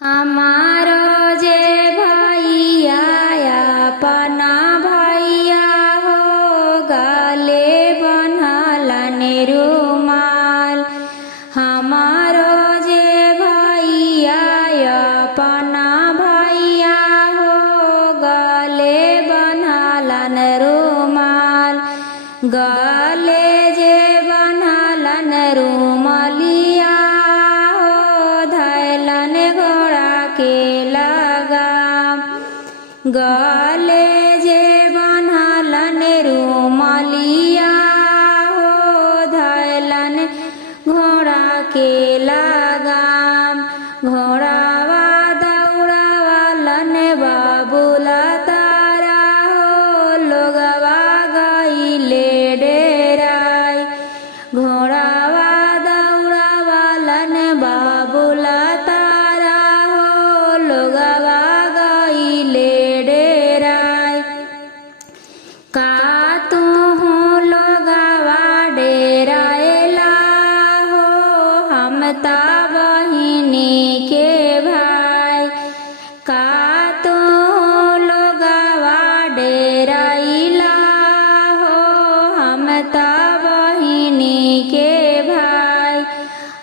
हमारो जे भैया अपना भैया हो गले बन्हलन रुमाल। हमारो जे भैया अपना भैया हो गले बन्हलन रुमाल। गले जे बन्हलन रुमलिया हो धैलन घोड़ा के लगाम। गले जे बन्हलन रुमलिया हो धैलन घोड़ा के लगाम। घोड़ावा दौड़ावलन बाबूला तारा हो लोगवा गइले डेराई। घोड़ावा दौड़ावलन बाबूला तारा हो लोगवा गइले डेराई। का तुहू लोगवा डेराएला हो हम ता बहिनी के भाई। का तुहू लोगवा डेराइला हो हम ता बहिनी के भाई।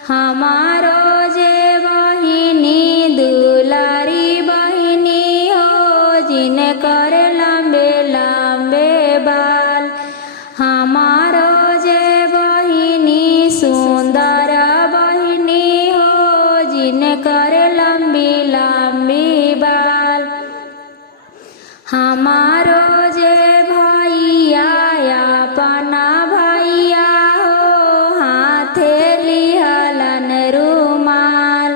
हमारो जे बहिनी दुलारी बहिनी हो जिनकर लंबे लंबे बाल। हमारो जे बहिनी सुंदर बहिनी हो जिनकर लंबी लंबी बाल। हमारो जे भैया अपना भैया हो हाथे लिहलन रुमाल।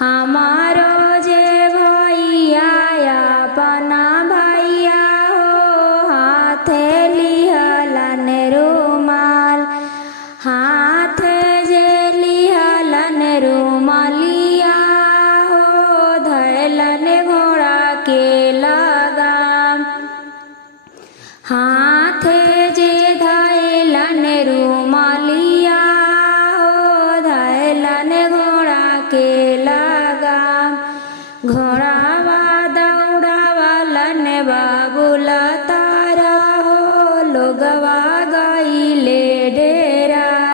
हमारो जे भैया अपना भैया हो हाथे लिहलन रुमाल। हाथ जे लिहलन रुमलिया हो धैलन घोड़ा के लगाम। हाँ